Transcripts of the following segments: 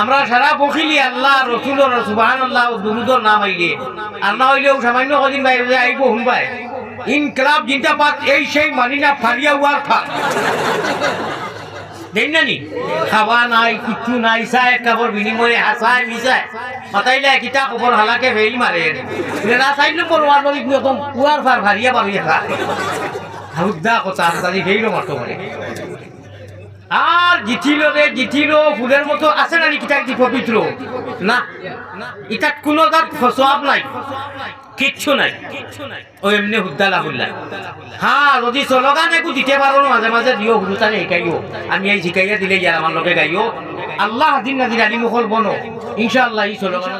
আমরা সারা বখিলি আল্লাহ রসুলর সুবহানাল্লাহ দুরুদর নাম আইলে আর না হইলেও সামান্য কদিন বাইরে আইব হুনবাই ইনকলাব জিন্দাবাদ এই সেই মানিনা ফারিয়া ওয়ার খা দেন না নি খাওয়া নাই কিচ্ছু নাই চায় কাপড় বিনিময়ে হাসায় মিশায় মাতাইলে কিতা খবর হালাকে ফেল মারে না চাইলে পড়োয়ার নদী একদম পুয়ার ফার ভারিয়া বাড়িয়ে খা হাউদা কথা তাদের ফেইল মারতো মানে আর জিঠিল ফুলের মতো আছে না কিতা কি পবিত্র না ইটাত কোনো তার ফসোয়াব নাই কিচ্ছু নাই ও এমনি হুদ্দালা হুল্লা হ্যাঁ যদি স্লোগান একটু দিতে পারো মাঝে মাঝে দিও হুলুতানে শিকাইও আমি এই শিকাইয়া দিলে যার আমার লোকে গাইও আল্লাহ হাদিন নাদিন আলী মুখল বনো ইনশাআল্লাহ এই স্লোগান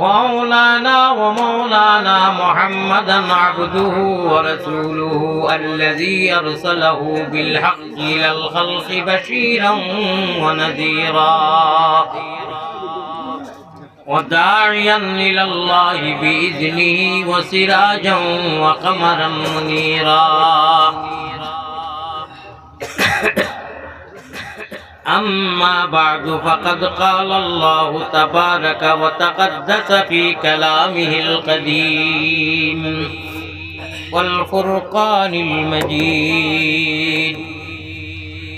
ওয়ামাওলানা মুহাম্মাদান আবদুহু ওয়া রাসূলুহু আল্লাযী আরসালাহু বিল হাক্কি লিল খালকি বাশীরান ওয়া নাযীরা وداعيا إلى الله بإذنه وسراجا وقمرا منيرا أما بعد فقد قال الله تبارك وتقدس في كلامه القديم والفرقان المجيد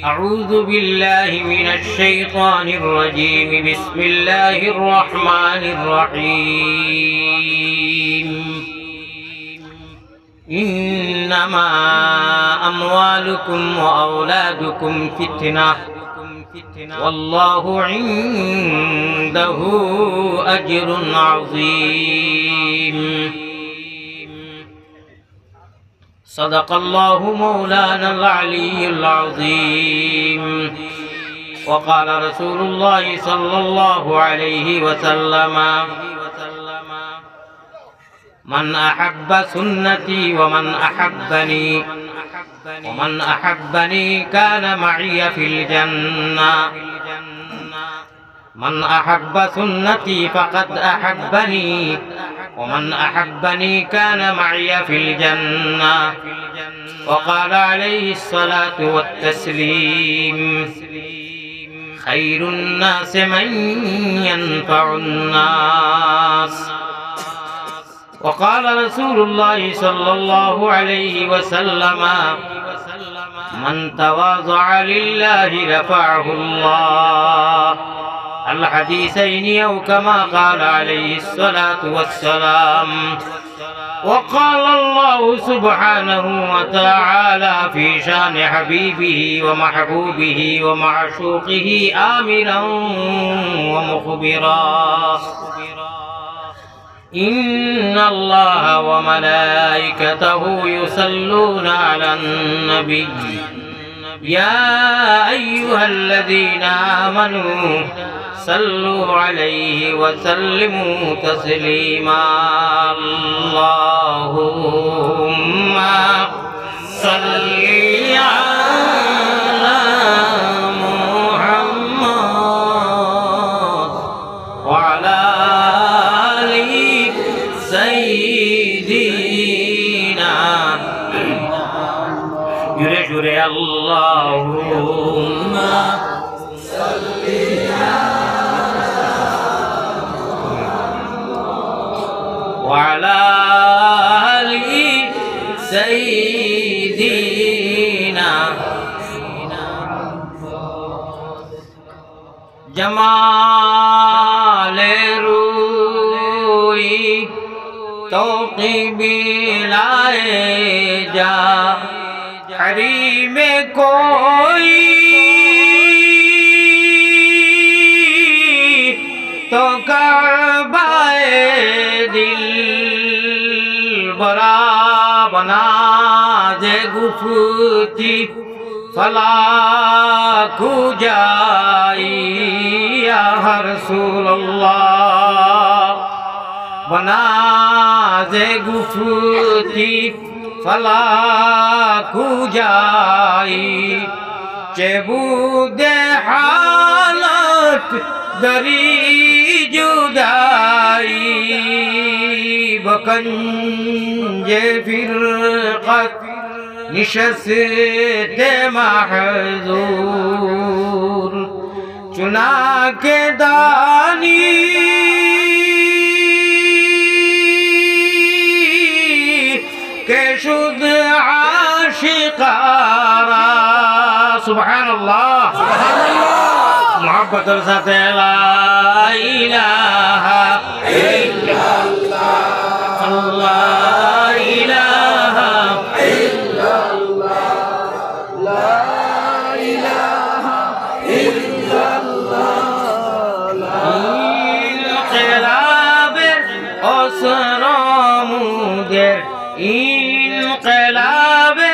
أعوذ بالله من الشيطان الرجيم بسم الله الرحمن الرحيم إنما أموالكم وأولادكم فتنة والله عنده أجر عظيم صدق الله مولانا العلي العظيم وقال رسول الله صلى الله عليه وسلم من أحب سنتي ومن أحبني كان معي في الجنة من أحب سنتي فقد أحبني ومن أحبني كان معي في الجنة وقال عليه الصلاة والتسليم خير الناس من ينفع الناس وقال رسول الله صلى الله عليه وسلم من تواضع لله رفعه الله الحديثين أو كما قال عليه الصلاة والسلام وقال الله سبحانه وتعالى في شان حبيبه ومحبوبه ومعشوقه آمرا ومخبرا إن الله وملائكته يصلون على النبي يا أيها الذين آمنوا صلوا عليه وسلموا تسليما اللهم صل على محمد وعلى آل سيدنا جري جري اللهم صل وعلى آل سيدنا جمال روی توقی بلائے جا حریم کوئی تو کعبہ دل برا بنا دے گفتی فلا کھو جائی یا رسول اللہ بنا دے گفتی فلا کھو جائی چبود حالت دری جدائی بکنج فرقت نشست محظور चुना के दानी के शुद्ध आशिकारा सुभान अल्लाह मोहब्बत साथे ला इलाहा इल्लल्लाह अल्लाह इलाहा इल्लल्लाह ला इलाहा इल्लल्लाह इनक़िलाबे असरामुदेर इनक़िलाबे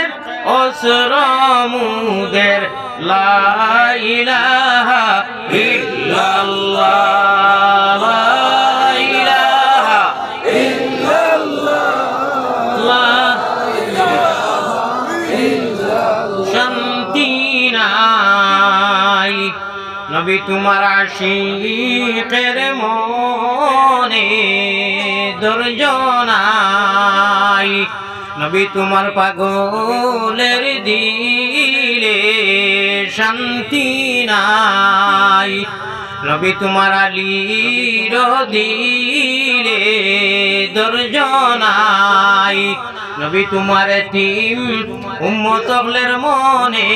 असरामुदेर ला इलाहा इल्लल्लाह ला इलाहा इल्लल्लाह ला इलाहा इल्लल्लाह शांति নাই নবী তোমার আশিকের মনে ধৈর্য নাই নবী তোমার পাগলের দিলে শান্তি নাই নবী তোমার আলীর দিলে ধৈর্য নাই নবী তোমার এতিম উম্মতদের মনে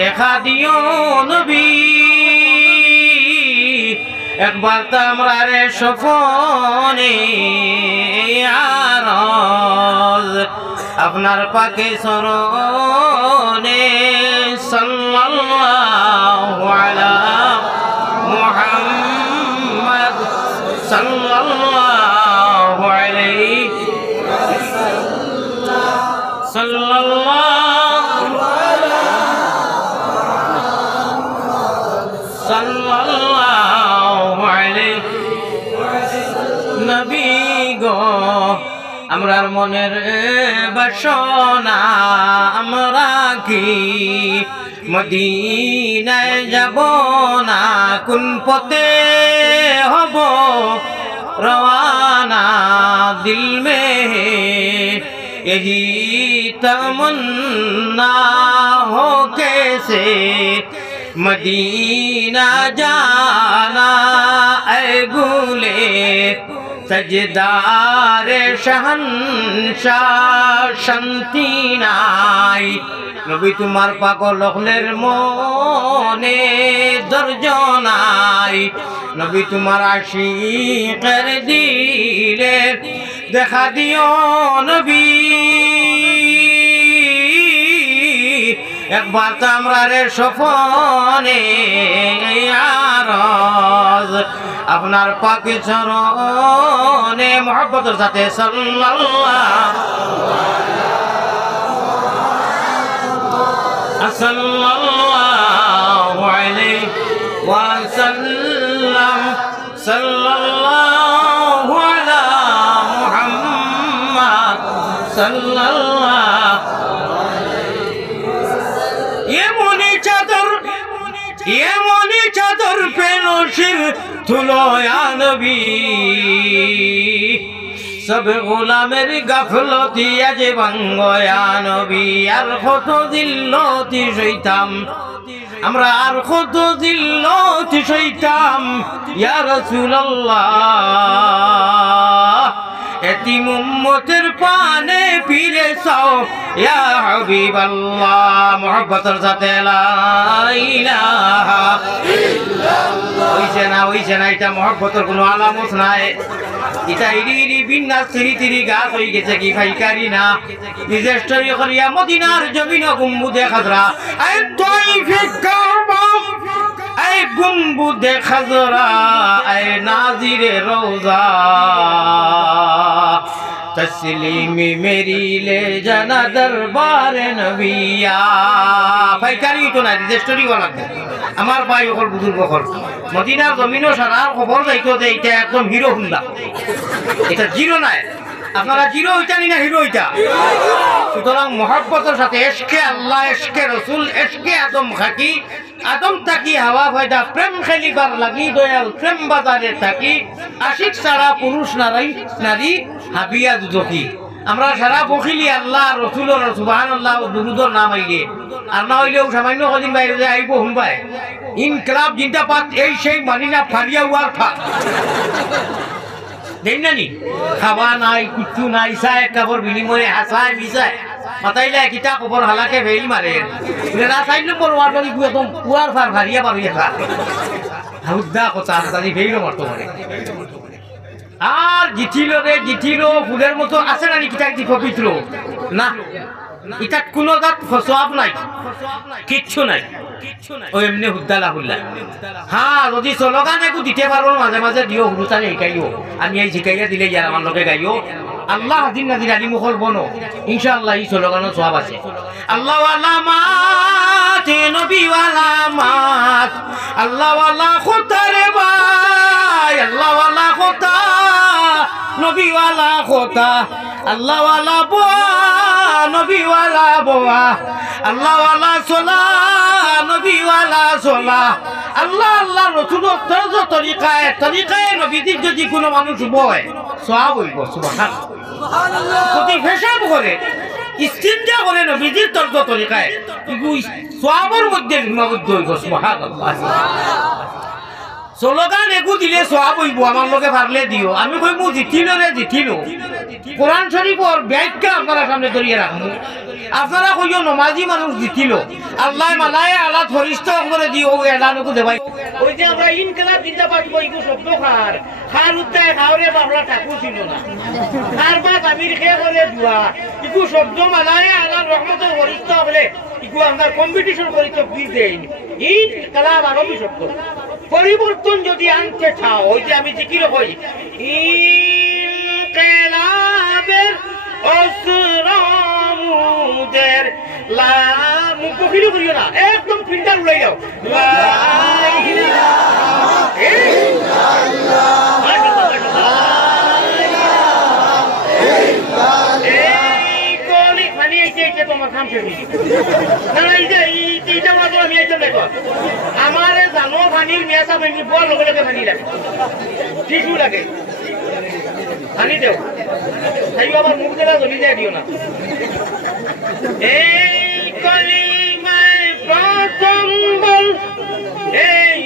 দেখা দিও নবী একবার তো আমরা রে সফনে আরজ আপনার পাকে সরনে সাল্লাল্লাহু আলা মুহাম্মদ সাল্লাল্লাহু আলাইহি সাল্লাল্লাহু আলা সাল্লাল্লাহু আলাইহি নবী গো আমরার মনের বাসনা আমরা কি মদিনায় যাব না কোন পথে হব রওয়ানা দিল মে यही तमन्ना हो कैसे मदीना जाना ऐ गुले सजदार शहंशाह शांति নাই নবী তোমার পাগলের মনে ধৈর্য নাই নবী তোমার আশিকের দিলে দেখা দিও নবী একবার তো আমরা রে সফনে আরজ আপনার পাকে চরণে মোহব্বতের সাথে সাল্লাল্লাহু আলাইহি ওয়াসাল্লাম সাল্লাল্লাহু আলা মুহাম্মদ সাল্লাল্লাহু এমনি চাদর পেলো শির তুলো ইয়া নবী সব গোলামের গাফলতি আজ ভাঙ্গো ইয়া নবী আর কত দিল্লতি সইতাম আমরা আর কত দিল্লতি সইতাম ইয়া রাসূলুল্লাহ এতিম উম্মতের পানে ফিরে চাও ইয়া হাবিবাল্লাহ মুহাব্বতের সাথে লা ইলাহা ইল্লাল্লাহ হইছে না এটা মুহাব্বতের কোনো আলামত নাই এটা ইরি বিন্যাস তিরি গাছ হয়ে গেছে কি ফাইকারি না নিজের স্টোরি করিয়া মদিনার জমিন গুম্বুদে খাজরা আই তাইফে কাবা আই গুম্বুদে খাজরা আই নাজিরে রওজা तस्लीमी मेरी ले जाना दरबार नबिया फाइकारी तो ना स्टोरी वाला আমার ভাই ওর বুজুর্গ হল মদিনার জমিনও সারা খবর যাইতো যে এটা একদম হিরো হুন্ডা এটা জিরো নাই আপনারা জিরো হইতানি না হিরো হইতা সুতরাং মহব্বতের সাথে এশকে আল্লাহ এশকে রসুল এশকে আদম খাকি আদম থাকি হাওয়া ফায়দা প্রেম খেলিবার লাগি দয়াল প্রেম বাজারে থাকি আশিক ছাড়া পুরুষ নারী হাবিয়া দুদকি আমরা সারা বখিলি আল্লাহ রসুলর সুবহানাল্লাহ দুরুদর নাম আইলে আর না হইলেও সামান্য কদিন বাইরে যে আইব হুমবাই ইনকলাব জিন্দাবাদ এই সেই মানি না ফারিয়া উয়ার খা দেন না নি খাওয়া নাই কিচ্ছু নাই চায় কাপড় বিনিময়ে হাসায় মিশায় মাতাইলে কিতা খবর হালাকে ভেল মারে না চাই নম্বর ওয়ার্ড একদম পুয়ার ফার ফারিয়া পারিয়া খা হুদ্দা কথা তাদের ভেইল মারতো মানে আর জিঠিল রে জিঠিল ফুলের মতো আছে না কিতা কি পবিত্র না এটা কোনো জাত ফসওয়াব নাই কিচ্ছু নাই ও এমনি হুদ্দালা হুল্লা হ্যাঁ যদি স্লোগান একটু দিতে পারো মাঝে মাঝে দিও হুরুতানে শিকাইও আমি এই শিকাইয়া দিলে ইয়ার আমার লোকে গাইও আল্লাহ হাজির নাজির আলী মুখল বনো ইনশাআল্লাহ এই স্লোগানের সওয়াব আছে আল্লাহ ওয়ালা মাত নবী ওয়ালা মাত আল্লাহ ওয়ালা খুতারে ভাই আল্লাহ ওয়ালা খুতা নবী ওয়ালা খুতা আল্লাহ ওয়ালা বোয়া নবী ওয়ালা বোয়া আল্লাহ ওয়ালা সোলা নবী ওয়ালা সোলা আল্লাহ আল্লাহ রসুলের তরিকায় নবীদের যদি কোনো মানুষ বয় সওয়াব হইব সুবহানাল্লাহ যদি হিসাব করে ইস্তিনজা করে নবীদের তরিকায় সওয়াবের মধ্যে সীমাবদ্ধ হইব সুবহানাল্লাহ স্লোগান একু দিলে সওয়াব হইব আমার লোকে পারলে দিও আমি কইমু জিঠিলো রে জিঠিলো কোরআন শরীফর ব্যাখ্যা আপনারা সামনে ধরিয়ে রাখবো আপনারা কইও নমাজি মানুষ জিঠিলো আল্লাহ মালায়ে আল্লাহ ফরিস্ত করে দিও এলানকু দেবাই ওই যে আমরা ইনকলাব জিন্দাবাদ কইবো শব্দ খার উত্তায় খাওরে বাবলা ঠাকুর ছিল না খার বাদ আমির খেয়ে বলে দুয়া ইকু শব্দ মালায়ে আল্লাহ রহমতের ফরিস্ত বলে ইকু আমরা কম্পিটিশন করি তো প্লিজ দেইনি ইনকলাব আরবি শব্দ পরিবর্তন যদি আনতে চাও ওই যে আমি জিকির কই ইনকিলাবের অসরামুদের লা মুকফিল করিও না একদম ফিল্টার উড়াই যাও লা ইলাহা ইল্লাল্লাহ এই কোলি খানি এইতে তোমার কাম শেষ না না এইটা মাত্র আমি এইটা দেখো আমারে জানো পানির মেয়াসা বেশি বল লগে লগে পানি লাগে টিস্যু লাগে পানি দেও তাই আবার মুখ দেলা জ্বলি যায় দিও না এই কলিমায় প্রথম বল এই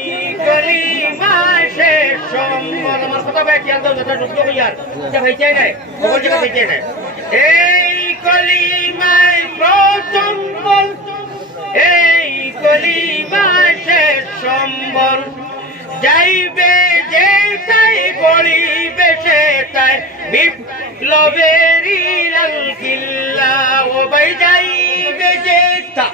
কলিমায় শেষ সম্বল আমার কথা ভাই খেয়াল দাও যেটা ঢুকলো ইয়ার এটা ভাই চাই নাই খবর যেটা ভাই চাই নাই এই কলিমায় প্রথম বল এই কলিমায় শেষ সম্বল যাইবে যেটাই গড়িবে সেটাই বিপ্লবেরই লাল কিল্লা ও ভাই যাইবে যেটা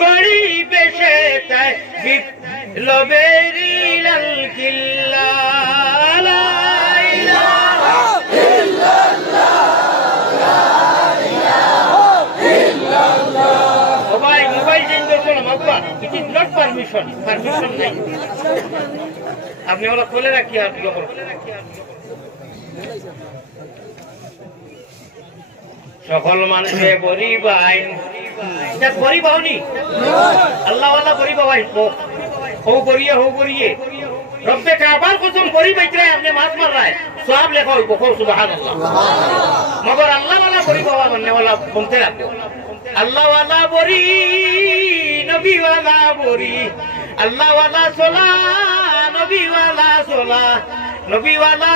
গড়িবে সেটাই বিপ্লবেরই লাল কিল্লা লা ইলাহা ইল্লাল্লাহ লা ইলাহা ইল্লাল্লাহ ও ভাই মোবাইল চেঞ্জ করো মাগবা ইট ইজ নট পারমিশন নাই আপনি ওরা খুলে রাখি আর কি করো সকল মানুষে বরি ভাই এটা বরি বাউনি আল্লাহ ওয়ালা বরি বাবাই হো করিয়ে রব্বে কাবার কসম বরি বাইতরায় আপনি মাছ মার রায় সওয়াব লেখা হইব সুবহানাল্লাহ মগর আল্লাহ ওয়ালা বরি বাবা মানে ওয়ালা বলতে রাখো আল্লাহ ওয়ালা বরি নবী ওয়ালা বরি আল্লাহ ওয়ালা সোলা নবী ওয়ালা সোলা নবী ওয়ালা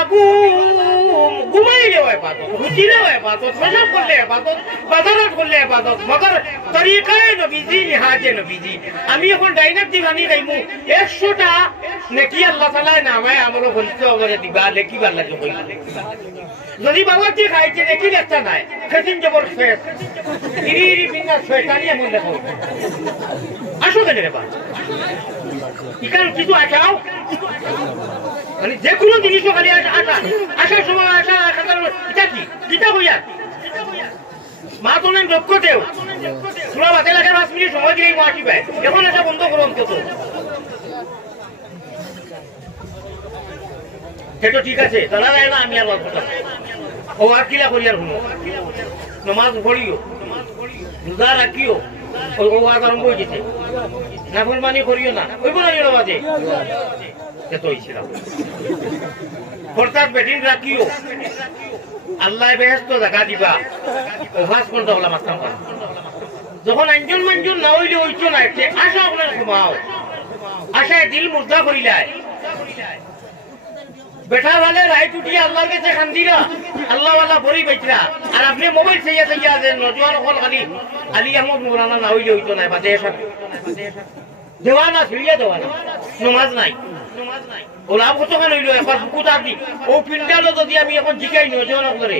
ঘুমাইলে ইবাদত উঠিলে ইবাদত সজাব করলে ইবাদত বাজারত করলে ইবাদত মগর তরিকায়ে নবীজি নিহাজে নবীজি আমি এখন ডাইনার দিবানি গাইমু 100টা নেকি আল্লাহ তাআলা নামে আমল বলতে হবে দিবা লেখিবার লাগে কই যদি বাবাজি খাইছে দেখি একটা নাই খেতিন জবর শেষ ইরি বিনা শয়তানি আমল দেখো আসো কেন রে বা ইকান কিছু আসাও মানে যে কোনো জিনিস খালি আসার সময় এটা কি কিতা হইয়া মা তো নেন লক্ষ্য দেও পুরো বাতে লাগে 5 মিনিট সময় দিলেই মা আসিবে এখন এটা বন্ধ করো অন্তত সেটা ঠিক আছে জানা যায় না আমি আর কথা ও আর কিলা করিয়ার হলো নামাজ পড়িও রোজা রাখিও ও আরম্ভ হয়ে গেছে নাফরমানি করিও না ওই বলা গেল বাজে এত হয়েছিল অর্থাৎ বেটিন রাখিও আল্লাহ বেহেস্ত জায়গা দিবা অভাস করতে হলাম মাস্তাম যখন আঞ্জন মাঞ্জন না হইলে হইতো না আশা আপনার ঘুমাও আশায় দিল মুর্দা করিলায় বেটা ভালে রাইট উঠিয়ে আল্লাহর কাছে খান্দিরা আল্লাহ ওয়ালা বড়ি বেচরা আর আপনি মোবাইল চাইয়া চাইয়া যে নজওয়ান হল খালি আলী আহমদ মৌলানা না হইলে হইতো না বা দেওয়ানা ফিরিয়া দেওয়ানা নমাজ নাই ওলা কতক্ষণ হইল একবার বুকুটা দি ও পিন্ডালো যদি আমি এখন জিকাই নজওয়ান করে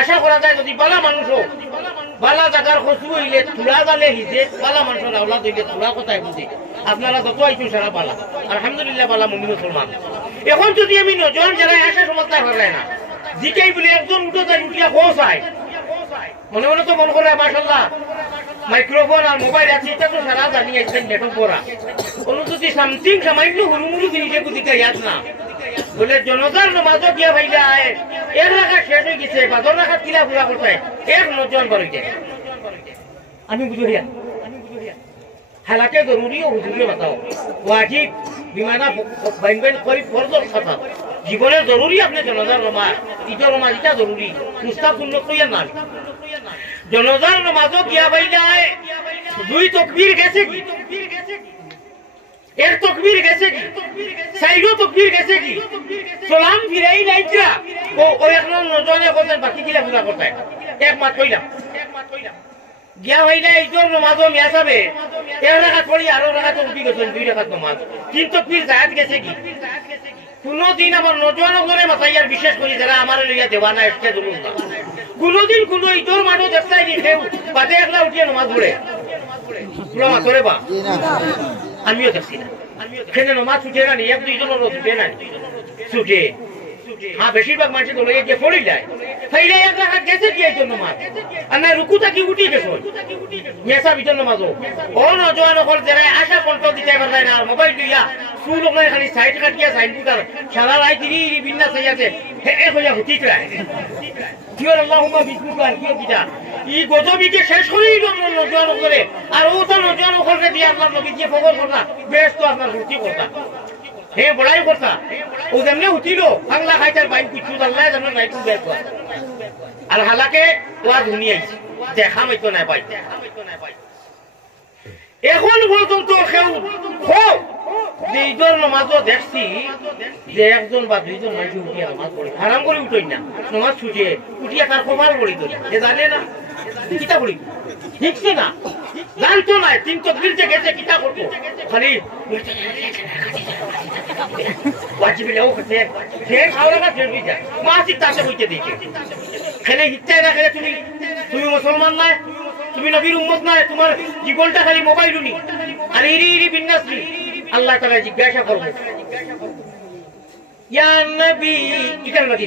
আশা করা যায় যদি বালা মানুষ হোক বালা জায়গার খসু হইলে তুলা জালে হিজে বালা মানুষের আওলাদ হইলে তুলা কোথায় বুঝে আপনারা যত আইতো সারা বালা আলহামদুলিল্লাহ বালা মুমিন মুসলমান এখন যদি আমি নজওয়ান যারা আশা সমস্যা করে না জিকাই বলে একজন উঠো তাই উঠিয়া খোঁচায় মনে মনে তো মনে করে মাশাআল্লাহ মাইক্রোফোন আর মোবাইল আছে এটা তো সারা জানি একদম নেটক পড়া কোনো যদি সামথিং সামান্য হুলুমুলু জিনিসে বুঝিতে ইয়াদ না বলে জনতার নামাজও গিয়া ভাইলা এক রাখা শেষ হয়ে গেছে বাদর রাখা কিলা পুরা করতে এক নজন বাড়িতে আমি বুঝিয়া হালাকে জরুরি ও হুজুরে বাতাও ওয়াজিব বিমানা বাইন করি ফরজ কথা জীবনে জরুরি আপনি জনতার নামাজ এটা জরুরি মুস্তাফ সুন্নত কইয়া না জনতার নামাজও গিয়া ভাইলা দুই তাকবীর গেছে কি এক তাকবীর গেছে কি সাইডো তাকবীর গেছে কি সালাম ফিরাই লাইছা ও এখন নজনে বলেন বাকি কিলা পুরা করতে এক মাত কইলাম গিয়া হইলা এইটোর নামাজও মিয়াসাবে এক রাকাত পড়ি আর রাকাত উঠি গেছেন দুই রাকাত নামাজ তিন তাকবীর জায়াত গেছে কি কোনদিন আমার নজওয়ান করে মাথাইয়ার বিশেষ করে যারা আমার লইয়া দেওয়ানা এসে ধরুন না কোনদিন কোন ইটোর মাঠও দেখতাই নি কেউ বাদে একলা উঠিয়ে নামাজ পড়ে মাথরে বা আমিও দেখছি না এখানে নামাজ ছুটে না এক দুইজনের ছুটে না ছুটে হ্যাঁ বেশিরভাগ মানুষ তো লইয়া গিয়ে পড়ি যায় ফাইলে এক রাখাত গেছে কি এইজন নামাজ আর না রুকুটা কি উঠি গেছে মেসা ভিতর নামাজও ও নজওয়ান হল যারা আশা কন্ট্রোল দিতে পারে না মোবাইল লইয়া ফুল ওখানে খালি সাইড কাটিয়া সাইড পুটার সারা রাই তিনি বিন্যাস হইয়াছে হে হইয়া হুতিক রায় কিওর আল্লাহুম্মা বিসমিকা আর কিও কিটা ই গজবিকে শেষ করেই নজওয়ান করে আর ও তো নজওয়ান করে দিয়ে আপনার নবী দিয়ে ফকর করনা বেশ তো আপনার হুতি করতা হে বড়াই করতা ও যেমনে উঠিল বাংলা খাইতার বাইক কিছু আল্লাহ যেমন নাই তু বের কর আর হালাকে ওয়া দুনিয়াই দেখা মাইতো না পাই এখন পর্যন্ত কেউ যে ঈদের নামাজও দেখছি যে একজন বা দুইজন মানুষ উঠিয়া নামাজ পড়ে হারাম করে উঠই না নামাজ ছুটিয়ে উঠিয়া তার কপাল পড়ি তো জানে না কিতা পড়ি শিখছে না জানতো না তিন তকবীর যে গেছে কিতা করবো খালি ওয়াজিবিলে ও করতে সে খাওয়া না ফের যায় মাসি তাতে হইতে দিকে খেলে হিচ্ছায় না খেলে তুমি মুসলমান নয় তুমি নবীর উম্মত নয় তোমার জীবনটা খালি মোবাইল উনি আর ইরি বিন্যাস আল্লাহ তাআলা জিজ্ঞাসা করবে ইয়া নবী ইকার নবী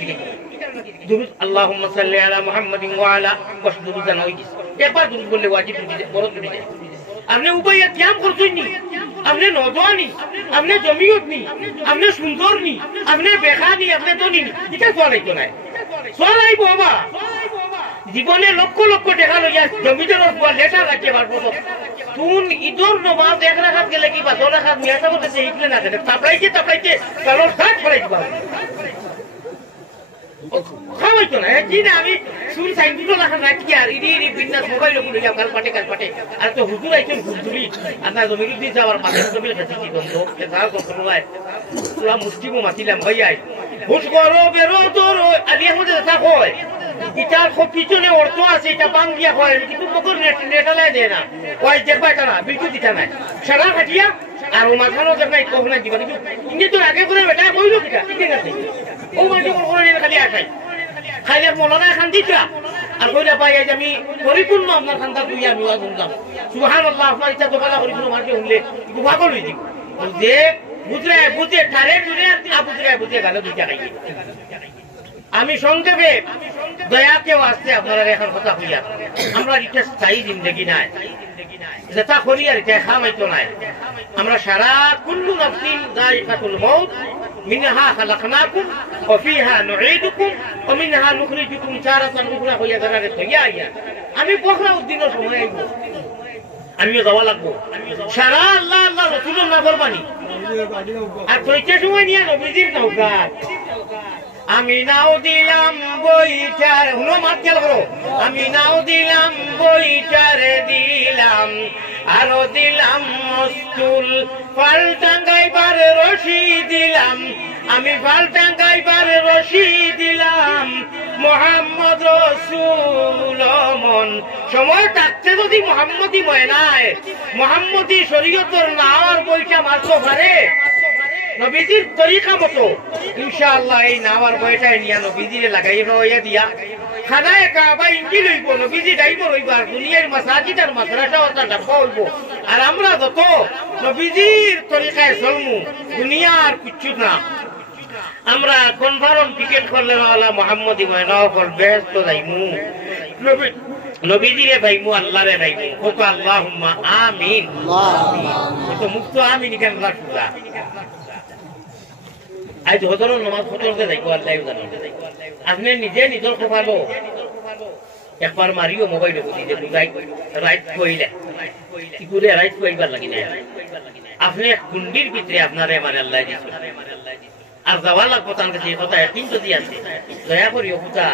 দুরূদ আল্লাহুম্মা সাল্লি আলা মুহাম্মাদিন ওয়া আলা ওয়াসদুদ জানাইস একবার দুরূদ বললে ওয়াজিব দুরূদ বড় দুরূদ আপনি উপায় কিয়াম করছেন নি আপনি নজওয়ানি আপনি জমিয়ত নি আপনি সুন্দর নি আপনি বেখানি আপনি তো নি এটা চলাই তো নাই চলাই বাবা জীবনে লক্ষ লক্ষ টাকা লইয়া জমিদার লেটার রাখিয়ে পারবো তুন ঈদর নামাজ এক রাখাত গেলে কি বা 2 রাখাত মিয়াটা বলতে এইগুলো না দেবে তাপড়াইতে কালো শাক ফলাই দিবা খাওয়াইতো না কি না আমি শুন সাইন দুটো রাখা রাখি আর ইরি বিন্যাস মোবাইল গুলো যাও কাল পাটে আর তো হুজুর আইছেন হুজুরি আপনার জমির দিয়ে যাওয়ার মাঝে জমির কাছে কি দ্বন্দ্ব যাও তো নাই পুরা মুসলিমও মাতিলাম ভাইয়াই হুশ করো বেরো তোর আদি আমাদের কথা কয় ইটার খুব পিছনে অর্থ আছে এটা বাং দিয়া হয় কিন্তু মকর নেটালায় দেয় না ওই দেখবা এটা না বিলকুল দিতা নাই সারা কাটিয়া আর ও মাথানো দেখ নাই কখনো দিবা কিন্তু ইনি তো আগে করে বেটা কইলো কিটা ঠিক আছে ও মানে কোনো খালি আসাই খাইলে মৌলানা খান দিতা আর কইলা পাই আজ আমি পরিপূর্ণ আপনার খানটা দুই আমি ওয়া শুনলাম সুবহানাল্লাহ আপনার ইচ্ছা তো কালা পরিপূর্ণ মার্কে হইলে পাগল হই দিব যে বুঝে ঠারে টুরে বুঝে গেল দুইটা খাইয়ে আমি সংক্ষেপে দয়াকে আসতে আপনারা এখন কথা হইয়া আমরা এটা স্থায়ী জিন্দগি নাই যেটা করি আর এটা খামাইতো নাই আমরা সারা কুল্লু নাফসিন যায়িকাতুল মাউত মিনহা খালাকনাকুম ওয়া ফিহা নুঈদুকুম ওয়া মিনহা নুখরিজুকুম তারাতান উখরা হইয়া দাঁড়ারে হইয়া আমি বখরা উদ্দিনের সময় আইব আমিও যাওয়া লাগবো সারা আল্লাহ রাসূলের নাফরমানি আর চৈতে সময় নিয়ে নবীজির নৌকা আমি নাও দিলাম বইটার হুনো মাত খেয়াল করো আমি নাও দিলাম বইটারে দিলাম আরো দিলাম মস্তুল ফাল টাঙ্গাইবার রশি দিলাম আমি ফাল টাঙ্গাইবার রশি দিলাম মোহাম্মদ রসুল মন সময় থাকতে যদি মোহাম্মদী ময়নায় মোহাম্মদী শরীয়তের নাওয়ার বইটা মারতে পারে নবীজির তরিকা মতো ইনশাআল্লাহ এই নাওয়ার বইটাই নিয়ে নবীজিরে লাগাই রইয়া দিয়া খানায় কাবা ইঞ্জি লইব নবীজি ডাইব রইবার দুনিয়ার মাসাজিদ আর মাদ্রাসা ওটা ডাব্বা হইব আর আমরা যত নবীজির তরিকায় চলমু দুনিয়ার কিচ্ছু না আমরা কনফার্ম টিকেট করলে না মোহাম্মদী ময়নাও কল ব্যস্ত যাইমু নবীজিরে ভাইমু আল্লাহরে ভাইমু ওকে আল্লাহুম্মা আমিন তো মুক্ত আমিন কেন রাখুলা আজ হজর নামাজ ফজরতে যাইবো আল্লাহ জানেন আপনি নিজে নিজের খোপালো একবার মারিও মোবাইল বুঝি যে রাইট কইলে কি করে রাইট কইবার লাগি না আপনি কুন্ডির ভিতরে আপনারে মানে আল্লাহ দিছে আর যাওয়ার লাগবো তার কাছে কথা কিন্তু দিয়ে আছে দয়া করি ওটা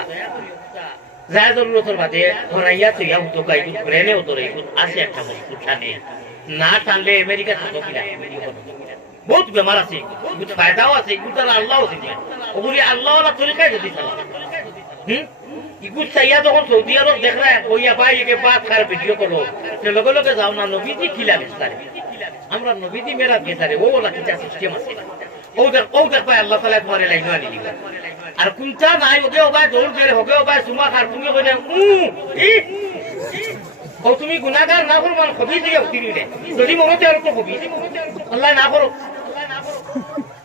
যায় জরুরতের বাদে ধরাইয়া তুইয়া উঠো গাই ট্রেনে উতরে আছে একটা উঠানে না টানলে আমেরিকা থাকো কিনা বহুত বেমার আছে বহুত ফায়দাও আছে এগুলো আল্লাহ আছে ওগুলি আল্লাহ তরিকায় যদি ইগুল চাইয়া যখন সৌদি আরব দেখরা ওইয়া ভাই একে বাদ খার ভিডিও করলো লগে লগে যাও না নবীজি খিলা বিস্তারে আমরা নবীজি মেরা গেছারে ওলা কিটা সিস্টেম আছে ওদের ভাই আল্লাহ তাআলা তোমারে লাইন আনি দিবা আর কোনটা নাই ওকে ভাই দৌড় করে হোকে ভাই সুমা খার তুমি কইলে ও তুমি গুনাহগার না করো মান খবি দিয়ে উঠিলে যদি মরতে আর তো খবি আল্লাহ না করো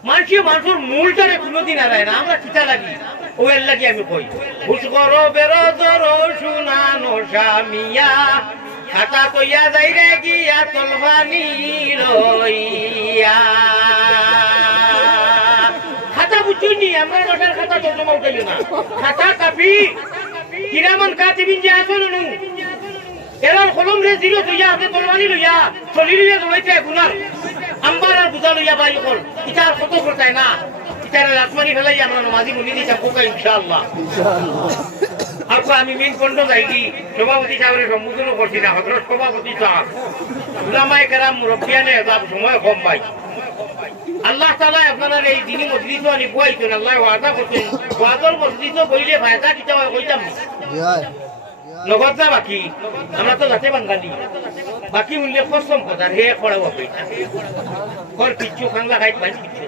মানুষের মূলটারে কোনোদিন আড়ায় না আমরা কিতা লাগি ও এর লাগি আমি কই ঘুষ করো বেরোজর শুনানো স্বামিয়া খাতা কইয়া যাই রে গিয়া তলবানি রইয়া খাতা বুঝুনি আমরা বাসার খাতা তর্জমা উঠাইও না খাতা কাপি কিরামান কাতিবিন যে আসল নু এরার কলম রে জিরো তুইয়া আপনি তলবানি লইয়া চলি লইয়া দৌড়াইতে গুনার আম্বার আর বুঝা লইয়া বাড়ি কর ইটার কত করতাই না ইটার রাতমানি ফেলাই আমরা নামাজি মুনি দিছা কোকা ইনশাআল্লাহ আপা আমি মেন কোন্ড যাইকি সভাপতি সাহেবের সম্বোধন করছি না হযরত সভাপতি সাহেব উলামায়ে কেরাম মুরব্বিয়ানে আযাব সময় কম পাই আল্লাহ তাআলা আপনারা এই দিনী মজলিস আনি বইছেন আল্লাহ ওয়াদা করতেন ওয়াদার মজলিস বইলে ফায়দা কিতা হয় কইতাম নগদা বাকি আমরা তো যাতে বাঙালি বাকি মূল্য কসম কথা হে খড়াও পয়সা কর কিচ্ছু খাংলা খাই পাই কিচ্ছু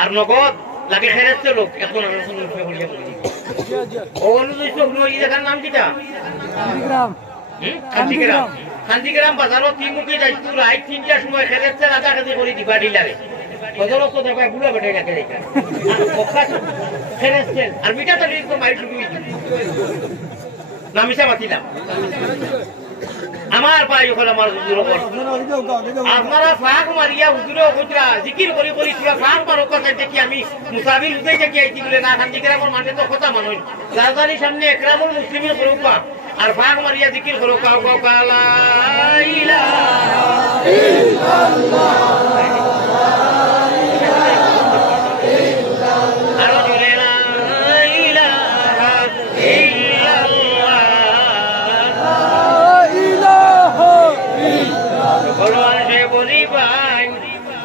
আর নগদ লাগে খেরেছে লোক এখন আর শুনুন বলিয়া বলি ও অনুযায়ী তো এই জায়গার নাম কিটা কান্দিগ্রাম কান্দিগ্রাম বাজারত তিমুখী যাইতো রাত ৩টার সময় খেরেছে রাজা কাজে করে দিবা ডিলারে বদলত তো দেখা বুড়া বেটে রাখে রেখা খেরেছে আর মিটা তো একদম মারি শুরু নামিসা মাতিলাম আমার ভাই ওখানে আমার হুজুর আপনারা ফাঁক মারিয়া হুজুরে হুজরা জিকির করি করি তোরা ফাঁক মারো কথা দেখি আমি মুসাফির হুজুরে দেখি আইছি বলে না খান জিকির আমার মানে তো কথা মানুষ রাজধানীর সামনে একরামুল মুসলিমিন করুক আর ফাঁক মারিয়া জিকির করুক কাউ কাউ লা ইলাহা ইল্লাল্লাহ আরো জোরে লা ইলাহা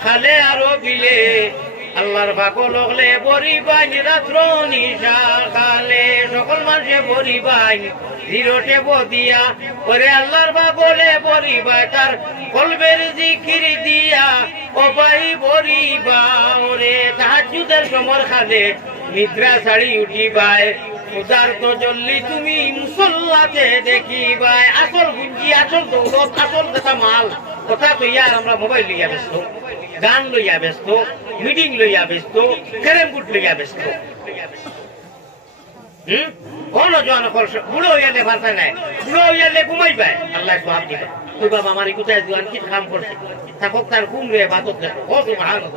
খালে আরো বিলে আল্লাহর পাগল হলে বরিবাই রাত্র নিশা খালে সকল মানুষে বরিবাই জিরোটে বদিয়া ওরে আল্লাহর পাগলে বরিবাই তার কলবের জিকির দিয়া ও ভাই বরিবা ওরে তাহাজ্জুদের সময় খালে নিদ্রা ছাড়ি উঠিবাই উদার তো জল্লি তুমি মুসল্লাতে দেখিবাই আসল গুঞ্জি আসল দৌলত আসল কথা মাল কথা তো ইয়ার আমরা মোবাইল লইয়া ব্যস্ত গান লইয়া ব্যস্ত মিটিং লইয়া ব্যস্ত ক্যারেম বোর্ড লইয়া ব্যস্ত কোন জন বুড়ো হইয়ালে ভাষা নাই বুড়ো হইয়ালে ঘুমাইবাই আল্লাহ সব দিবে তুই বাবা আমার কোথায় দুয়ান কি কাম করছে থাকুক তার ঘুম রে বাতক দেখো ও সুবহানাল্লাহ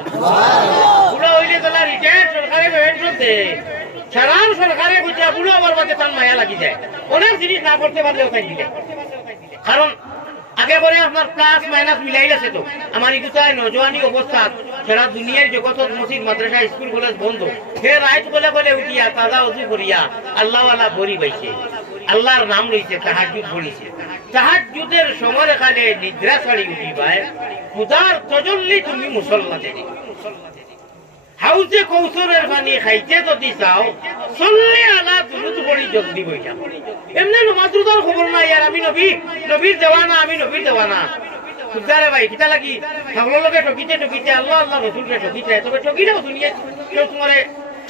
বুড়ো হইলে তো না রিটায়ার সরকারে পেনশন দে সারান সরকারে বুঝা বুড়ো আমার বাদে তার মায়া লাগি যায় অনেক জিনিস না করতে পারলেও তাই দিলে কারণ আগে করে আপনার প্লাস মাইনাস মিলাই আছে তো আমার ইগুতায় নজওয়ানি অবস্থা সারা দুনিয়ার জগতত মসজিদ মাদ্রাসা স্কুল কলেজ বন্ধ হে রাত বলে উঠিয়া তাজা ওযু করিয়া আল্লাহওয়ালা বড়ি বাইছে আল্লাহর নাম লইছে তাহাজ্জুদ পড়িছে তাহাজ্জুদের সময় খালে নিদ্রা ছাড়ি উঠিবায় খুদার তজল্লি তুমি মুসল্লাতে হাউজে কৌসরের পানি খাইতে যদি চাও চল্লি আলা দুরুদ পড়ি জলদি বইটা এমনি নামাজ রোজার খবর নাই আর আমি নবীর দেওয়ানা আমি নবীর দেওয়ানা খুদারে ভাই কিতা লাগি সকলের লগে ঠকিতে আল্লাহ আল্লাহ রসুলকে ঠকিতে তবে ঠকিলেও দুনিয়া কেউ তোমার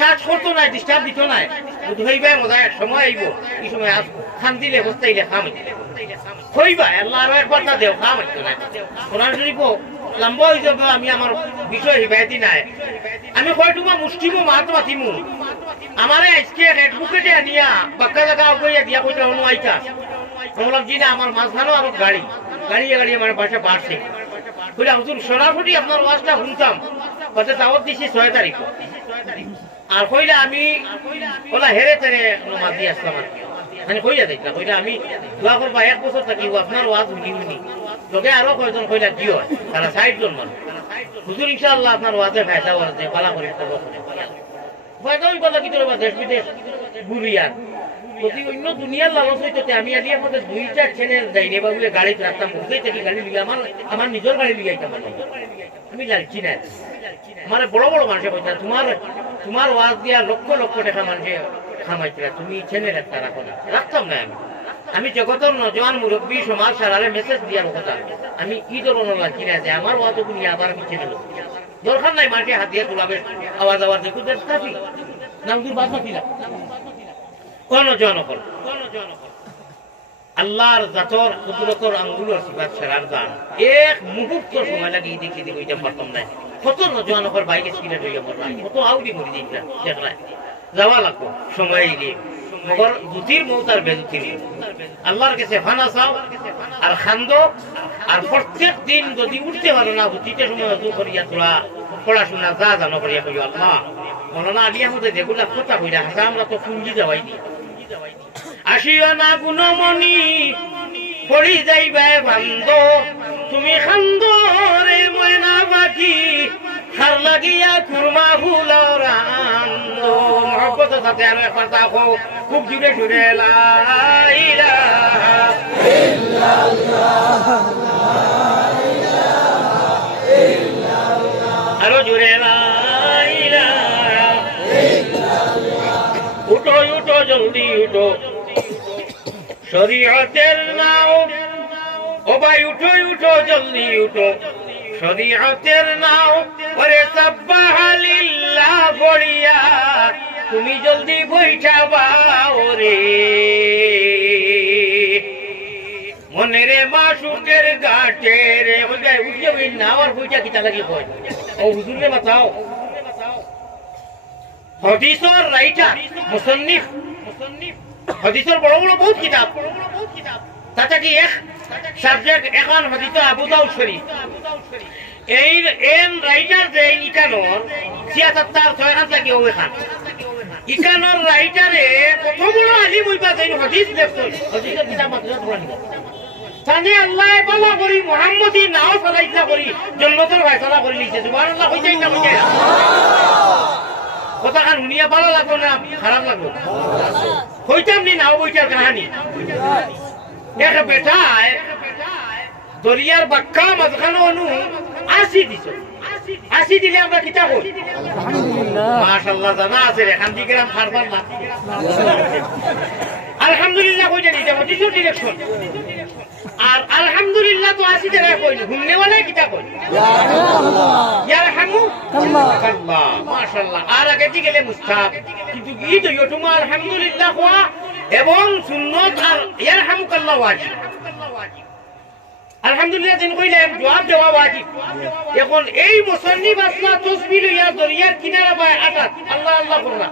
কাজ করতো নাই ডিস্টার্ব দিত নাই ধইবাই মজা এক সময় আইব এই সময় খান দিলে বস্তাইলে খাম হইবা আল্লাহ আরো একবার না দেও খাম না কোরআন শরীফ লম্বা হয়ে যাবে আমি আমার বিষয় হিবায়তি নাই আমি কয়টুমা মুষ্টিমো মাত মাতিমু আমারে আজকে রেড বুকেটে আনিয়া বাক্কা জায়গা কইয়া দিয়া কইতে হনো আইতা বললাম জি না আমার মাঝখানো আর গাড়ি আমার বাসা বাড়ছে বলে হুজুর সরাসরি আপনার ওয়াজটা শুনতাম কথা দাওয়াত দিছি 6 তারিখ আর কইলা আমি ওলা হেরে তেরে মাছ দিয়ে আসলাম মানে কইলা দেখলাম কইলা আমি দোয়া করবা 1 বছর থাকি আপনার ওয়াজ শুনি লোকে আরো কয়জন কইলা কি হয় তারা 60 জন মানুষ হুজুর ইনশাআল্লাহ আপনার ওয়াজে ফায়দা হচ্ছে পালা করে করব ফায়দাই বলা কি তোর দেশ বিদেশ ঘুরিয়ার যদি অন্য দুনিয়ার লালচ হইতে আমি আলি আমাদের 2টা চ্যানেল যাইনি বাবু গাড়িতে রাখতাম বুঝতেই থাকি গাড়ি লিগে আমার নিজের গাড়ি লিগাইতাম আমি লালছি না আমার বড় বড় মানুষে কইতা তোমার ওয়াজ দিয়া লক্ষ লক্ষ টাকা মানুষে খামাইছিলা তুমি চ্যানেল একটা রাখো না রাখতাম না আমি জগতের নজওয়ান মুরব্বী সমাজ সারারে মেসেজ দিয়ার কথা আমি কি ধরনের লাগছি না যে আমার ওয়াজ তুমি আবার আমি চ্যানেল দরকার নাই মাঠে হাত দিয়ে তুলাবে আওয়াজ দেখো কাফি নাম দূর বাদ না কোন জনকল আল্লাহর জাতর কুদরতর আঙ্গুলের সিফাত সেরার দান এক মুহূর্ত সময় লাগে দেখি ওইটা পারতাম না কত নজওয়ানকর বাইকে স্কিনে হইয়া মরলা কত আউদি মরি দিইলা দেখলা যাওয়া লাগবো সময় দিয়ে মগর দুতির মৌত আর বেদুতির আল্লাহর কাছে ফানা চাও আর খান্দো আর প্রত্যেক দিন যদি উঠতে পারো না দুতিটা সময় অজু করিয়া তোরা পড়াশোনা যা জানো করিয়া করিও আল্লাহ মৌলানা আলী আহমদের যেগুলা কথা কইরা হাসা আমরা তো পুঞ্জি যাওয়াই নি আসিও না গুণমণি পড়ি যাইবাই বান্দ তুমি খান্দ রে ময়না বাকি খার লাগিয়া কুরমা ফুলর আন্দ মহব্বতের সাথে আরো একবার তাকো খুব জুড়ে জুড়ে লা ইলাহা ইল্লাল্লাহ আরো জুড়ে লা ইলাহা ইল্লাল্লাহ উঠো উঠো জলদি উঠো শরীয়তের নাও ও ভাই উঠো উঠো জলদি উঠো শরীয়তের নাও ওরে সাব্বাহালিল্লাহ বড়িয়া তুমি জলদি বইঠা বাও রে মনেরে মাসুকের গাটে রে ওই উঠে ওই নাওয়ার বইটা কিতা লাগি কয় ও হুজুরে বাঁচাও হাদিসের রাইটার মুসান্নিফ হাদিসের বড় বড় বহুত কিতাব তাতে কি এক সাবজেক্ট এখন হাদিস আবু দাউদ শরীফ এই এন রাইটার যে ইকানোর 76 খান থেকে ওই খান ইকানোর রাইটারে কত বড় আলিম হইবা যাই হাদিস দেখছো হাদিসের কিতাব মাত্র পড়ানি তানে আল্লাহ বালা করি মুহাম্মদী নাও ফলাইতা করি জান্নাতের ফয়সালা করে লিছে সুবহানাল্লাহ কইতেই না কইতে কথা কান শুনিয়া ভালো লাগলো না খারাপ লাগলো হইতাম নি নাও বইটার কাহানি এক বেটায় দরিয়ার বাক্কা মাঝখানে অনু 80 দিছ 80 দিলে আমরা কিতা কই আলহামদুলিল্লাহ মাশাআল্লাহ জানা আছে এখান থেকে গ্রাম খারবার না আলহামদুলিল্লাহ কই জানি যাব দিছো ডিরেকশন আর আলহামদুলিল্লাহ তো 80 টাকা কই ঘুমনে वाला কিতা কই ইয়ারহামু আল্লাহ মাশাআল্লাহ আর আগে দিকে গেলে মুস্তাহাব কিন্তু কি তো ইয়তুমা আলহামদুলিল্লাহ কোয়া এবং সুন্নাত আর ইয়ারহামুকাল্লাহ ওয়াজিব আলহামদুলিল্লাহ দিন কইলাম জবাব দেওয়া ওয়াজিব এখন এই মুসান্নিফ আসলা তাসবিহ ইয়া দরিয়ার কিনারা বাই আটাত আল্লাহ আল্লাহ করলা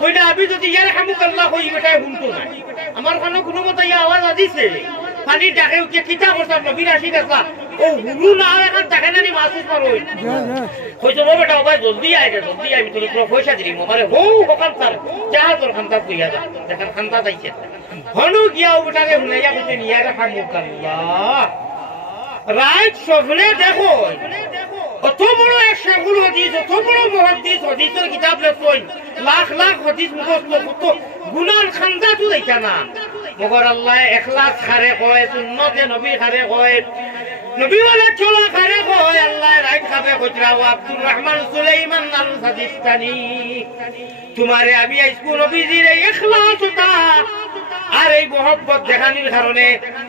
কইলা আমি যদি ইয়ারহামুকাল্লাহ কই বেটায় হুনতো না আমার কোনো মত ইয়া আওয়াজ আদিছে পানি ডাকে কি কিতা করতাম নবীর আশিক আসলা ও হুলু না এখন ডাকে না নি মাসুস পারোই কইতো বেটা ভাই জলদি আমি তোর পয়সা দিলি আমারে হো হকাল স্যার যা তোর খান্তা কইয়া যা দেখেন খান্তা যাইছে হনু গিয়া উঠারে হুনাইয়া কইতে নিয়া রাখা মুকাল্লাহ রাইট সফলে দেখো অত বড় এক শেখুল হদিস, অত বড় মুহাদ্দিস, হদিসের কিতাব লেখছেন, লাখ লাখ হদিস মুখস্থ কত গুনার খান্দা তো দেইতা না। মগর আল্লাহ ইখলাস খারে কয়, সুন্নতে নবী খারে কয়, নবী ওয়ালা চলা খারে কয়, আল্লাহ রাইট খাবে কইরাও। আব্দুর রহমান সুলাইমান আল সাদিস্তানি, তোমারে আমি আইসকু নবীজির ইখলাসটা আর এই মোহব্বত দেখানির কারণে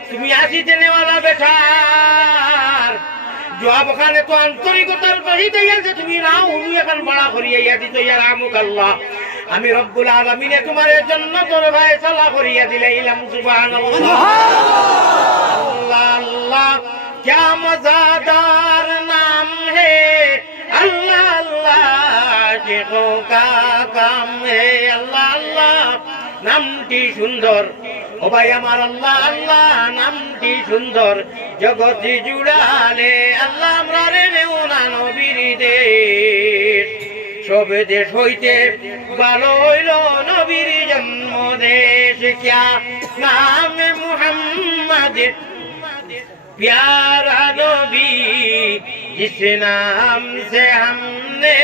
তুমি আসিতে নেওয়ালা বেটার জবাব খানে তো আন্তরিকতার সহিত যে তুমি নাও হুনু এখন বড়া করিয়া দিত ইয়ার আমুক আল্লাহ। আমি রব্বুল আলামিনে তোমার জন্য তোর ভাই সালা করিয়া দিলে ইলাম সুবহানাল্লাহ। আল্লাহ আল্লাহ क्या मज़ादार नाम है, अल्लाह अल्लाह आशिकों का काम है। अल्लाह अल्लाह নামটি সুন্দর, ও ভাই আমার আল্লাহ আল্লাহ নামটি সুন্দর, জগতে জুড়ালে আল্লাহ আমরা রে নেওনা নবীর দেশ, সব দেশ হইতে ভালো হইল নবীর জন্ম দেশ। क्या नाम मुहम्मद प्यारा नबी, जिस नाम से हमने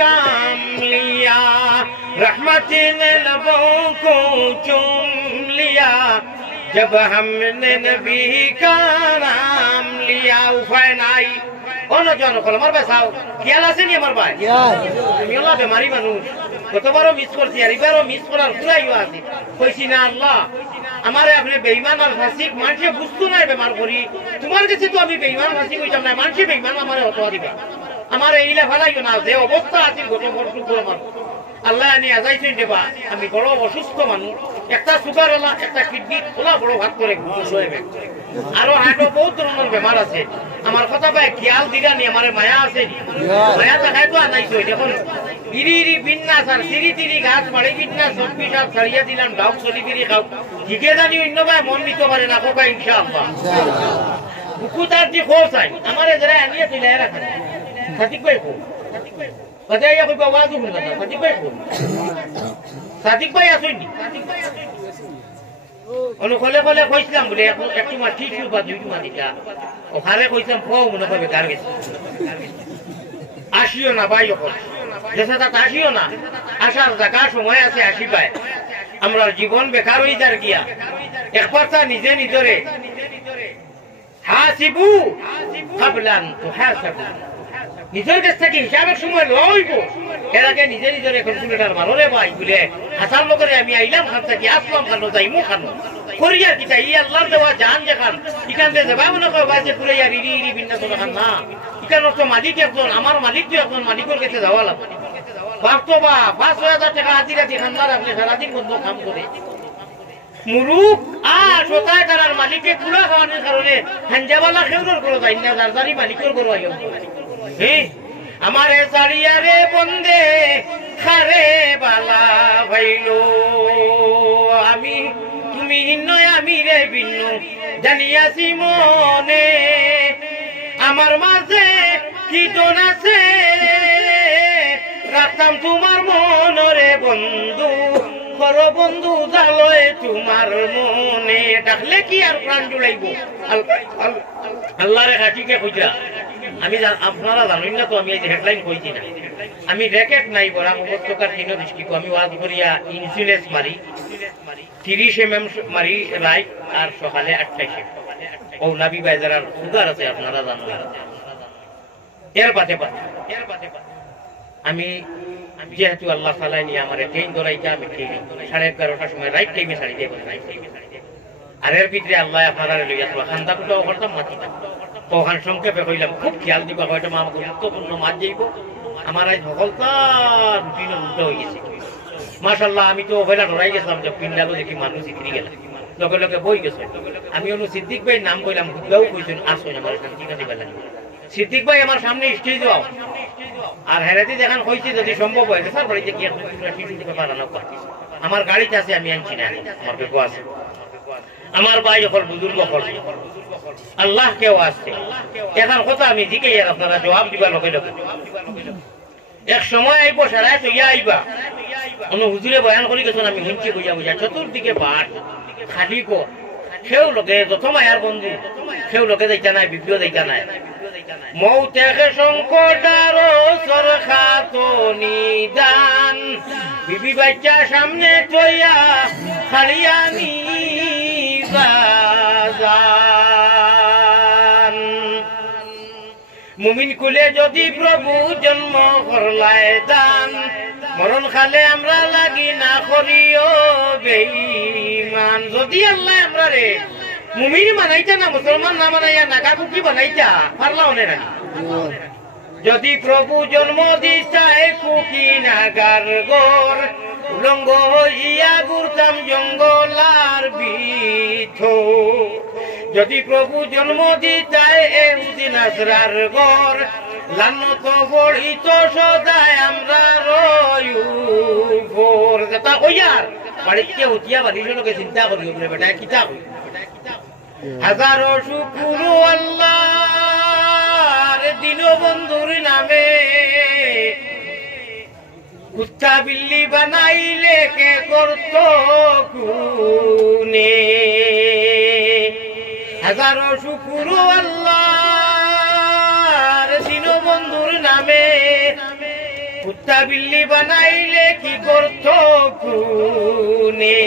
काम लिया, रहमत ने लबों को चूम लिया, जब हमने नबी का नाम लिया। उफाय नाई অন্য জন আমার ভাই চাও খেয়াল আছে নি আমার ভাই? আমি ওলা বেমারি মানুষ, কতবারও মিস করছি আর এবারও মিস করার পুরাইও আছে। কইছি না আল্লাহ আমারে আপনি বেঈমান আর ফাসিক মানুষে বুঝতো না বেমার করি, তোমার কাছে তো আমি বেঈমান ফাসিক হইতাম না, মানুষে বেঈমান আমারে হতোয়া দিবা, আমার এইলা ফেলাইও না। যে অবস্থা আছে গত বর্ষটুকু আমার আল্লাহ আনি আজাইছেন দেবা, আমি বড় অসুস্থ মানুষ, একটা সুগার হলা, একটা কিডনি খোলা বড় ভাগ করে আরো হার্টও বহুত ধরনের বেমার আছে। আমার কথা ভাই খেয়াল দিলা নি, আমার মায়া আছে, মায়া দেখাই তো আনাইছো। দেখুন ইরি ইরি বিন্যাস আর সিঁড়ি তিরি গাছ মারি বিন্যাস সব পিসাব ছাড়িয়ে দিলাম, ডাউ চলি বিরি খাও, ঠিকে জানি অন্য ভাই মন নিতে পারে না কোকা ইনশাআল্লাহ। বুকু তার যে খোঁজ চাই আমার যারা আনিয়ে তুলে রাখেন সাথী ভাই খো বাজাইয়া কই আওয়াজ শুনে না সাথী ভাই খো সাথী ভাই আসেনি অনুকলে কলে কইছিলাম বলে একটু মা ঠিক বা দুইটু মা দিতা ওখানে কইছিলাম ফো মনে করে বেকার গেছে আসিও না ভাই ওখান দেশটা আসিও না, আসার জায়গা সময় আছে আসিবাই। আমরা জীবন বেকার হয়ে যার গিয়া একবার নিজে নিজরে হাসিবু কাবলান তুহাসাবু, নিজের কাছ থেকে হিসাবের সময় লইব, এর আগে নিজে নিজের ক্যালকুলেটর মারো রে ভাই বলে হাসার লোকের আমি আইলাম খান থেকে আসলাম খানো যাইমু খানো করিয়া কিতা ই আল্লাহর দেওয়া জান দেখান ইখান থেকে যাবা মনে কয় বাজে পুরে আর ইরি ইরি বিন্যাস দেখান না, ইখান তো মালিক একজন, আমার মালিক তো একজন, মালিকের কাছে যাওয়া লাগবে। ভাবতো বা ৫,০০০ টাকা হাজিরা খান্দার আপনি সারাদিন বন্ধ কাম করে মুরুখ আর সোতায় তার মালিকে পুরা খাওয়ানোর কারণে হাঞ্জাওয়ালা খেউরর করো যাই না, যারদারি মালিকের করো আইম আমারে সারিয়া রে বন্দে খারে বালা ভাইলো, আমি তুমি নয় আমি রে ভিন্ন জানিয়াছি মনে, আমার মাঝে কি দোন আছে রাখতাম তোমার মনরে বন্ধু, বড় বন্ধু জালয় তোমার মনে, ডাকলে কি আর প্রাণ জুড়াইব। আল্লাহরে হাঁটিকে কইরা আমি আপনারা জানেন না তো আমি এই যে হেডলাইন কইছি না, আমি র্যাকেট নাই বড় উপত্যকার ৩ ডিস্ট্রিক্ট আমি ওয়াজ করিয়া ইনসুলেন্স মারি 30 mm মারি রাইট আর সকালে 28 ও নাবি বাজার সুগার আছে আপনারা জানেন। এর পাতে আমি যেহেতু আল্লাহ তাআলা নিয়ে আমার ট্রেন ধরাইতে আমি ঠিক 11:30টার সময় রাইট টাইমে ছাড়ি দেব, আর এর ভিতরে আল্লাহ আপনারা লইয়া খান্দা কুটাও করতাম মাটিটা ওখান সংক্ষেপে কইলাম খুব খেয়াল দিবা, হয়তো মা আমাকে গুরুত্বপূর্ণ মাছ যাইব, আমার আজ সকলকার রুটিনে উল্টো হয়ে গেছে মাশাআল্লাহ। আমি তো ওবেলা ধরাই গেছিলাম যে পিন্ডালো দেখি মানুষ ইতিরি গেল লগে লগে বই গেছে, আমি অনু সিদ্দিক ভাই নাম কইলাম, হুদাও কইছেন আসুন আমার শান্তি কাছে বেলা সিদ্দিক ভাই আমার সামনে স্টেজ দাও, আর হেরাতি দেখান কইছি যদি সম্ভব হয় স্যার বাড়িতে গিয়ে আমার গাড়িতে আছে আমি আনছি না, আমার বেকো আছে, আমার ভাই যখন বুজুর্গ হল আল্লাহ কেউ আসছে এখন কথা আমি দিকে আপনারা জবাব দিবা লগে লগে। এক সময় আইব সারায় তো ইয়া আইবা অন্য হুজুরে বয়ান করি গেছেন, আমি শুনছি বুঝা বুঝা চতুর্দিকে বাট খালি কো সেও লোকে যত মায়ার বন্ধু সেও লোকে দেখা নাই বিপ্লব দেখা নাই মৌতেকে সংকটার সরখাতো নিদান বিবি বাচ্চা সামনে থইয়া খালিয়ানি মুমিন কুলে যদি প্রভু জন্ম করলায় দান মরণ খালে আমরা লাগি না করিও বেঈমান যদি আল্লাহ আমরা রে মুমিন বানাইতা না মুসলমান না বানাইয়া নাকা কুকি বানাইতা পারলাও না যদি প্রভু জন্ম দিতায় কুকি নাগার গোর উলঙ্গ হইয়া ঘুরতাম জঙ্গলার ভিতর যদি প্রভু জন্ম দিতায় এহুদি নাসরার ঘর লানত বড়িত সদায় আমরা রয়ুর যেটা কইয়ার বাড়িতে উঠিয়া বাড়ির লোকে চিন্তা করি বেটা কিতা কই হাজারো শুকুর আল্লাহর দীনবন্ধুর নামে কুত্তা বিল্লি বানাইলে কে করত কুনে হাজারো শুকুর আল্লাহর দীনবন্ধুর নামে কুত্তা বিল্লি বানাইলে কি করত কুনে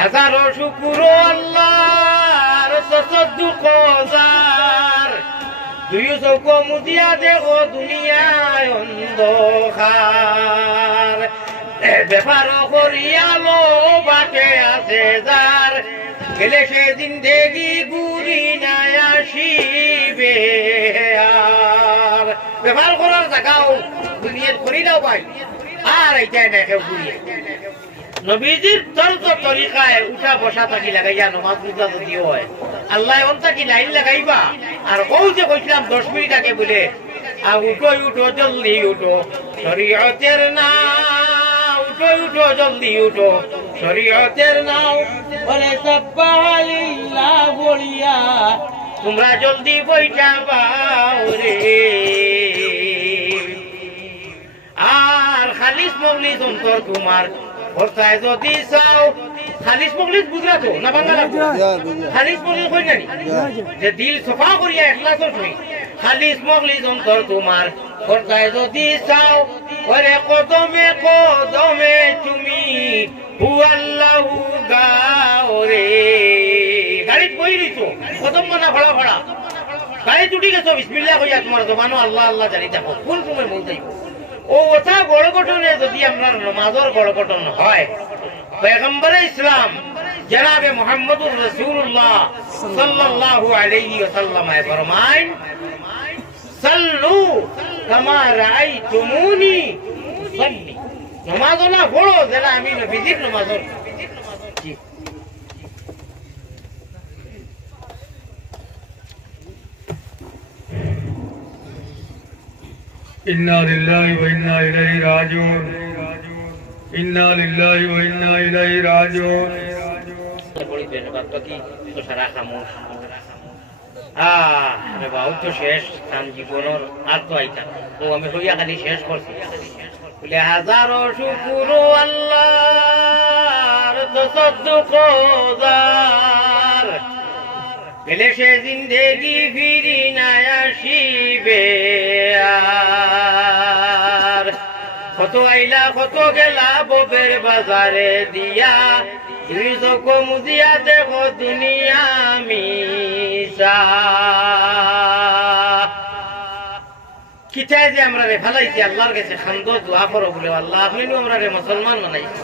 হাজারো শুকুর আল্লাহর সদ্দুকজার দুই চৌক মুদিয়া দেখো দুনিয়ায় অন্ধকার ব্যাপার করিয়ালো বাটে আছে যার গেলে সে জিন্দেগি গুরি নাই আসিবে আর ব্যবহার করার জায়গাও দুনিয়ার করিলাও পাই আর এইটাই না কেউ ঘুরিয়ে নবীজির তরিকায় উঠা বসা থাকি লাগাইয়া নমাজ পূজা যদি হয় আল্লাহ অন্তা কি লাইন লাগাইবা আর ও যে কইছিলাম 10 মিনিট আগে বলে উঠো উঠো জলদি উঠো শরীয়তের নাও উঠো উঠো জলদি উঠো শরীয়তের নাও ওরে সাব্বাহালিল্লাহ বলিয়া তোমরা জলদি বইটা বাও রে আর খালিস মজলিস অন্তর তোমার কোথায় যদি চাও খালিস মজলিস বুঝলা তো না বাংলা খালিস মজলিস কই জানি যে দিল সফা করিয়া ইখলাসের সহিত খালিস মজলিস অন্তর তোমার কোথায় যদি চাও ওরে কদমে কদমে তুমি হু আল্লাহু গাও রে গাড়ি বই রইছো কদম মানা ভাড়া ভাড়া গাড়ি টুটি গেছো বিসমিল্লাহ কইয়া তোমার জবানো আল্লাহ আল্লাহ জানি দেখো কোন সময় মৌতাইব ও ওটা বড় ঘটনা যদি আমরা নামাজের বড় ঘটনা হয় পয়গম্বরে ইসলাম জনাবে মুহাম্মদুর রাসূলুল্লাহ সাল্লাল্লাহু আলাইহি ওয়াসাল্লাম ফরমায় সাল্লু কামা রাআইতুমুনি উসাল্লি নামাজ না পড়ো যেটা আমি নবীজির নামাজ इन्ना लिल्लाहि व इन्ना इलैहि राजिऊन इन्ना लिल्लाहि व इन्ना इलैहि राजिऊन बड़ी देर बाद तो की तो सारा खामोश আরে বাউ তো শেষ কাম জীবনের আর তো আইতা ও আমি হইয়া খালি শেষ করছি বলে হাজারো শুকুর আল্লাহর তসদ্দুকজার গেলে সে জিন্দেগি ফিরি না আসিবে আর কত আইলা কত গেলা ববের বাজারে দিয়া রিজক মুদিয়া দেখো দুনিয়া মিশা কিতায় যে আমরা রে ভালাইছি আল্লাহর কাছে খান্দ দোয়া করো বলে আল্লাহ আপনি আমরা রে মুসলমান বানাইছি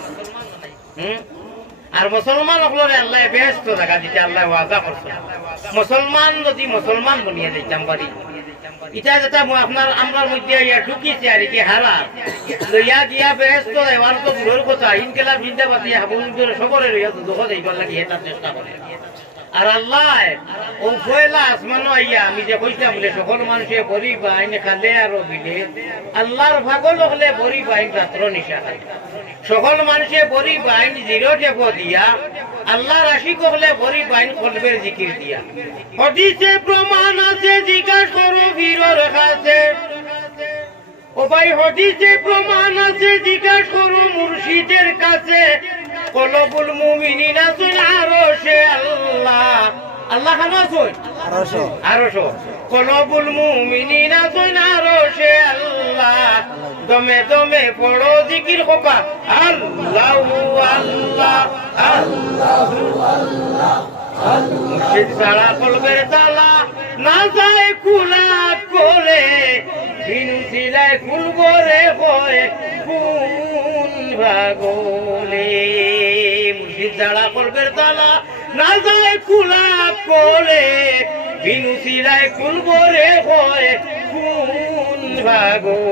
আর মুসলমান হলরে আল্লাহ বেহেশত জায়গা দিতে আল্লাহ ওয়াদা করছে মুসলমান যদি মুসলমান বনিয়ে দিতাম পারি এটা যেটা আপনার আমরার মধ্যে ইয়া ঢুকিছে আর কি হারা লইয়া গিয়া বেহেশত এবার তো দূরের কথা ইনকেলাব জিন্দাবাদ ইয়া হাবুল সবরে লইয়া দুঃখ দেইবার লাগি এটা চেষ্টা করে আর আল্লাহ ও ফয়লা আসমান আইয়া আমি যে কইতাম বলে সকল মানুষে বড়ি বাইন খালে আর বিলে আল্লাহর ভাগল হলে বড়ি বাইন রাত্র নিশা খায় সকল মানুষে বড়ি বাইন জিরো টেপ দিয়া আল্লাহর আশিক হলে বড়ি বাইন কলবের জিকির দিয়া হদিসে প্রমাণ আছে জিজ্ঞাসা করো বীরর কাছে ও ভাই হদিসে প্রমাণ আছে জিজ্ঞাসা করো মুর্শিদের কাছে কলবুল মুমিনিনা তুই আরশে আল্লাহ আল্লাহ খানো আছই আরশো কলবুল মুমিনিনা তুই আরশে আল্লাহ দমে দমে পড়ো জিকির কোকা আল্লাহু আল্লাহ আল্লাহু আল্লাহ মুর্শিদ ছাড়া কলবের তালা না যায় খোলা করে বিনু সিলাই ফুল করে হয় কোন ভাগলে মুর্শিদ ছাড়া কলবের তালা না যায় খোলা করে বিনু সিলাই ফুল করে হয় কোন ভাগলে